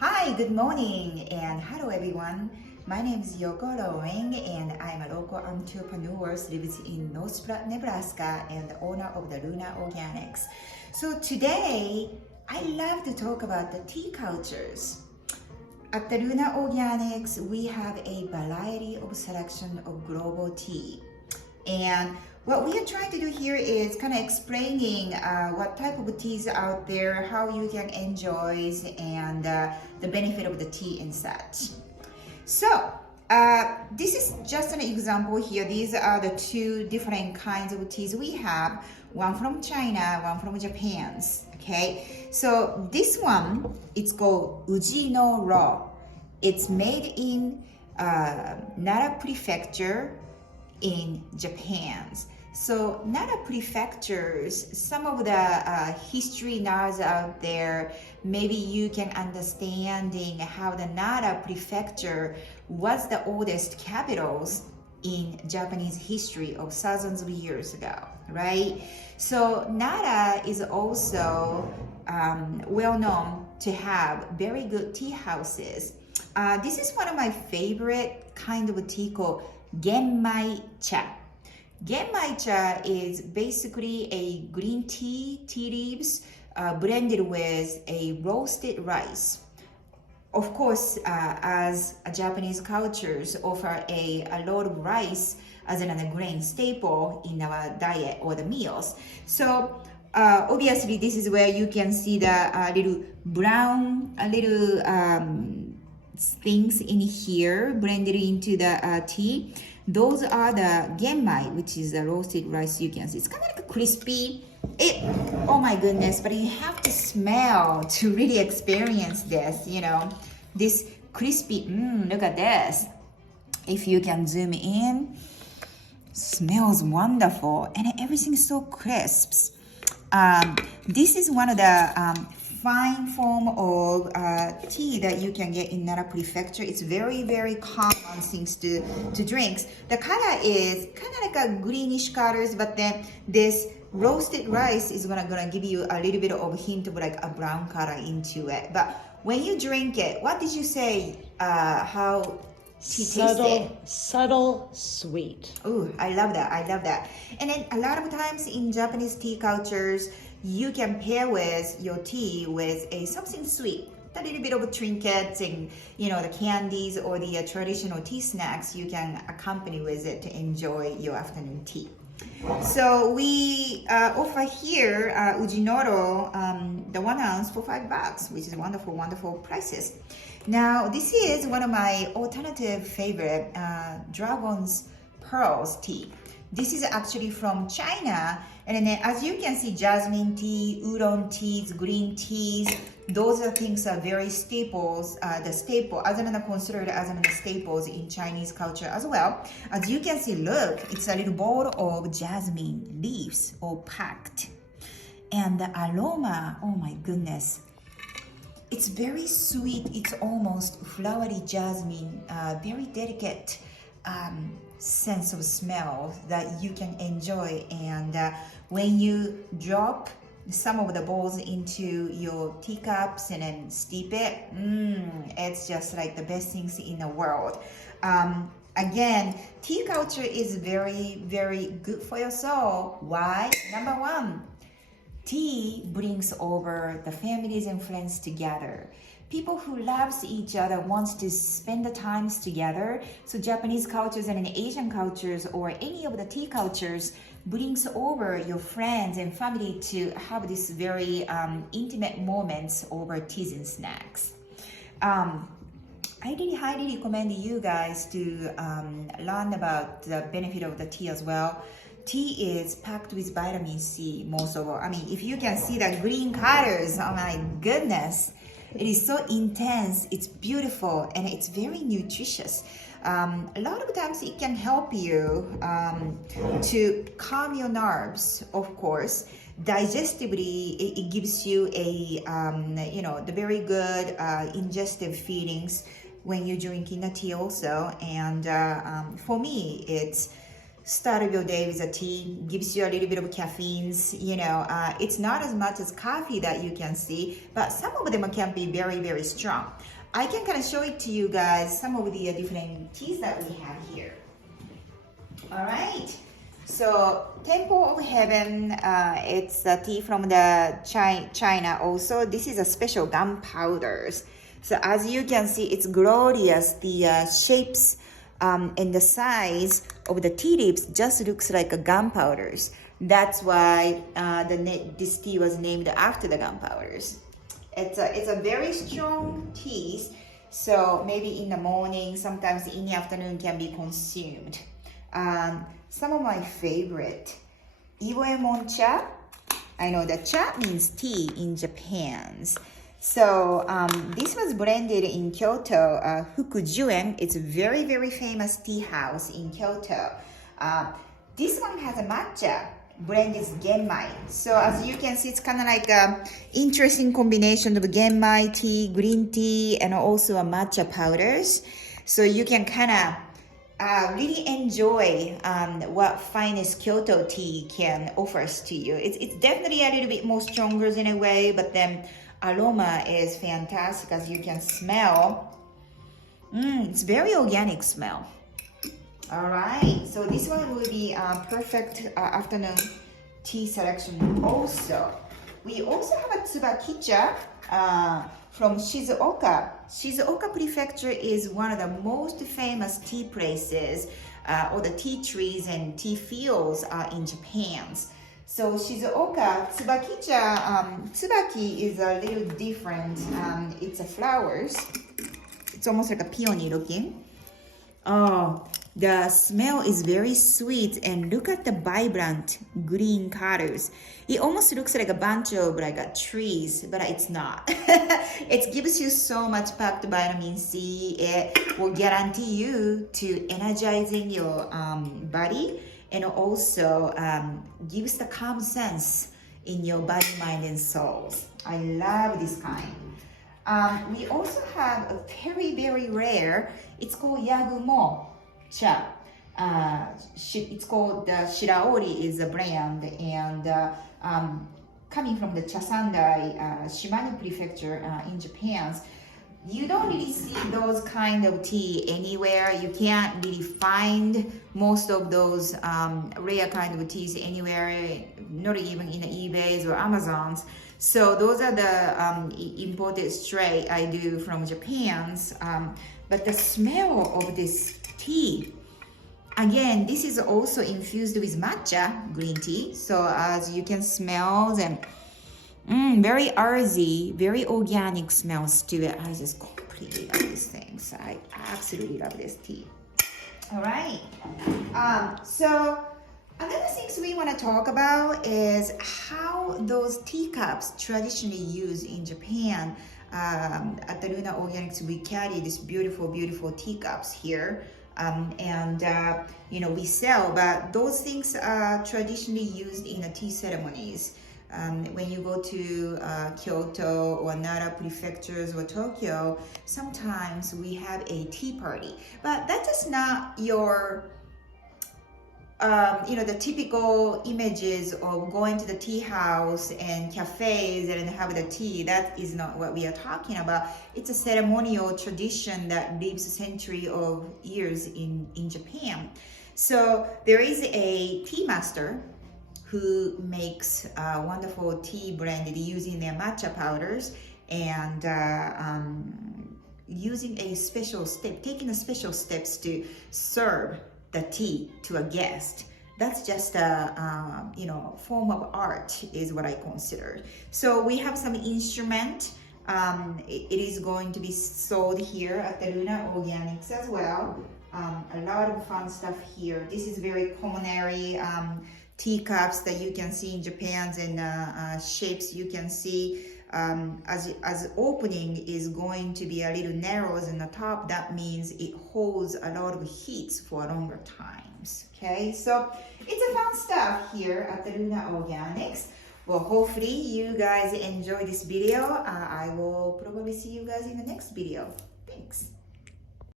Hi, good morning, and hello everyone. My name is Yoko and I'm a local entrepreneur who lives in North Nebraska and the owner of the Luna Organics. So today, I love to talk about the tea cultures. At the Luna Organics, we have a variety of selection of global tea. And what we are trying to do here is kind of explaining what type of teas are out there, how you can enjoy, and the benefit of the tea and such. So, this is just an example here. These are the two different kinds of teas we have, one from China, one from Japan. Okay, so this one, it's called Uji no Ro. It's made in Nara Prefecture in Japan. So Nara prefectures, some of the history nerds out there, maybe you can understanding how the Nara prefecture was the oldest capitals in Japanese history of thousands of years ago, right? So Nara is also well known to have very good tea houses. This is one of my favorite kind of tea called Genmai cha. Genmai cha is basically a green tea leaves blended with a roasted rice. Of course, as a Japanese cultures offer a lot of rice as a grain staple in our diet or the meals. So obviously this is where you can see the little brown, things in here blended into the tea. Those are the genmai, which is the roasted rice. You can see it's kind of like a crispy. Oh my goodness, but you have to smell to really experience this, this crispy. Look at this. If you can zoom in, smells wonderful, and everything is so crisp. This is one of the fine form of tea that you can get in Nara Prefecture. It's very, very common things to drinks. The color is kind of like a greenish colors, but then this roasted rice is gonna give you a little bit of a hint of like a brown color into it. But when you drink it, what did you say? How tea tasted? Subtle, sweet. Oh, I love that. I love that. And then a lot of times in Japanese tea cultures, you can pair with your tea with something sweet, a little bit of trinkets and the candies or the traditional tea snacks you can accompany with it to enjoy your afternoon tea. So we offer here Ujinoro, the 1 ounce for $5, which is wonderful, wonderful prices. Now this is one of my alternative favorite Dragon's Pearls tea. This is actually from China, and then as you can see, jasmine tea, oolong teas, green teas, those are things that are very staples, considered as the staples in Chinese culture as well. As you can see, look, it's a little bowl of jasmine leaves all packed. And the aroma, oh my goodness. It's very sweet, it's almost flowery jasmine, very delicate sense of smell that you can enjoy. And when you drop some of the bowls into your teacups and then steep it, it's just like the best things in the world. Again, tea culture is very, very good for your soul. Why? Number one, tea brings over the families and friends together. People who loves each other wants to spend the times together. So Japanese cultures and Asian cultures or any of the tea cultures brings over your friends and family to have this very intimate moments over teas and snacks. I really highly recommend you guys to learn about the benefit of the tea as well. Tea is packed with vitamin C, most of all. I mean, if you can see the green colors, oh my goodness. It is so intense, it's beautiful, and it's very nutritious. A lot of times it can help you to calm your nerves, of course. Digestively, it gives you the very good ingestive feelings when you're drinking the tea also. And for me, it's start of your day with a tea, gives you a little bit of caffeines, it's not as much as coffee that you can see, but some of them can be very, very strong. I can kind of show it to you guys, some of the different teas that we have here. All right, so Temple of Heaven, it's a tea from the China also. This is a special gunpowders. So as you can see, it's glorious. The shapes and the size of the tea leaves just looks like a gunpowders. That's why this tea was named after the gunpowders. It's a very strong tea, so maybe in the morning, sometimes in the afternoon can be consumed. Some of my favorite, Iwoemon cha. I know that cha means tea in Japan. So this was blended in Kyoto, Fukujuen. It's a very, very famous tea house in Kyoto. This one has a matcha blend is genmai. So as you can see, it's kind of like an interesting combination of genmai tea, green tea, and also a matcha powders. So you can kind of really enjoy what finest Kyoto tea can offers to you. It's definitely a little bit more stronger in a way, but then aroma is fantastic as you can smell. It's very organic smell. All right, so this one will be a perfect afternoon tea selection also. We also have a tsubakicha from Shizuoka. Shizuoka Prefecture is one of the most famous tea places, or the tea trees and tea fields in Japan. So Shizuoka, tsubakicha, tsubaki is a little different. It's a flowers. It's almost like a peony looking. Oh, the smell is very sweet, and look at the vibrant green colors. It almost looks like a bunch of trees, but it's not. It gives you so much packed vitamin C. It will guarantee you to energizing your body, and also gives the calm sense in your body, mind, and souls. I love this kind. We also have a very, very rare, it's called Yagumo cha. It's called Shiraori is a brand, and coming from the Chasandai, Shimano Prefecture in Japan. You don't really see those kind of tea anywhere. You can't really find most of those rare kind of teas anywhere, not even in the eBays or Amazons. So those are the imported straight I do from Japan. But the smell of this tea, again, this is also infused with matcha green tea. So as you can smell them, very earthy, very organic smells to it. I just completely love these things. I absolutely love this tea. All right. So another things we want to talk about is how those teacups traditionally used in Japan. At the Luna Organics, we carry this beautiful, beautiful teacups here. We sell, but those things are traditionally used in the tea ceremonies. When you go to Kyoto or Nara prefectures or Tokyo, sometimes we have a tea party, but that is not your the typical images of going to the tea house and cafes and have the tea. That is not what we are talking about. It's a ceremonial tradition that lives a century of years in Japan. So there is a tea master who makes wonderful tea blended using their matcha powders and using a special step, taking the special steps to serve the tea to a guest. That's just a form of art is what I consider. So we have some instrument. It is going to be sold here at the Luna Organics as well. A lot of fun stuff here. This is very culinary teacups that you can see in Japan, and shapes you can see. As opening is going to be a little narrow in the top, that means it holds a lot of heat for longer times. Okay, so it's a fun stuff here at the Luna Organics. Well, hopefully you guys enjoy this video. I will probably see you guys in the next video. Thanks.